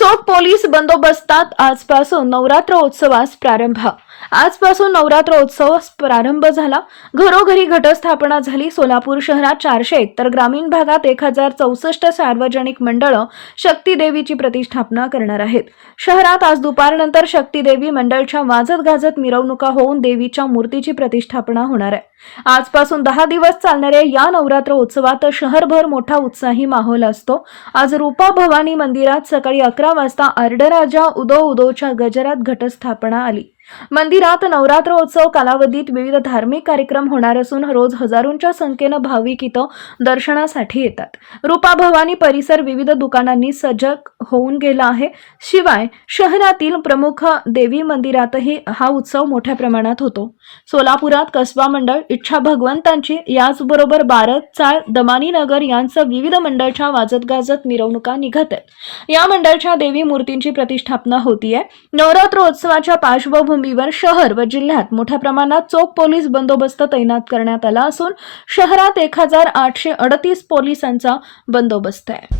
चोख पोलीस बंदोबस्तात आजपासून नवरात्र उत्सवास प्रारंभ. आजपासून नवरात्र उत्सव प्रारंभ झाला. घरोघरी घटस्थापना झाली. सोलापूर शहरात चारशे तर ग्रामीण भागात एक हजार चौसष्ट सार्वजनिक मंडळं शक्ती देवीची प्रतिष्ठापना करणार आहेत. शहरात आज दुपारनंतर शक्ती देवी मंडळच्या वाजत गाजत मिरवणुका होऊन देवीच्या मूर्तीची प्रतिष्ठापना होणार आहे. आजपासून दहा दिवस चालणाऱ्या या नवरात्र उत्सवात शहरभर मोठा उत्साही माहोल असतो. आज रूपा भवानी मंदिरात सकाळी अकरा वाजता अर्डराजा उदो उदोच्या गजरात घटस्थापना आली. मंदिरात नवरात्रोत्सव कालावधीत विविध धार्मिक कार्यक्रम होणार असून रोज हजारोंच्या संख्येनं भाविक इथं दर्शनासाठी येतात. रूपा भवानी परिसर विविध दुकानांनी सजग होऊन गेला आहे. शिवाय शहरातील प्रमुख देवी मंदिरातही हा उत्सव मोठ्या प्रमाणात होतो. सोलापुरात कसबा मंडळ इच्छा भगवंतांची याचबरोबर भारत चाळ दमानी नगर यांचं विविध मंडळच्या वाजत गाजत मिरवणुका निघत आहेत. या मंडळच्या देवी मूर्तींची प्रतिष्ठापना होतीये. नवरात्रोत्सवाच्या पार्श्वभूमी पार्श्वभूमीवर शहर व जिल्ह्यात मोठ्या प्रमाणात चोख पोलीस बंदोबस्त तैनात करण्यात आला असून शहरात एक हजार आठशे अडतीस पोलिसांचा बंदोबस्त आहे.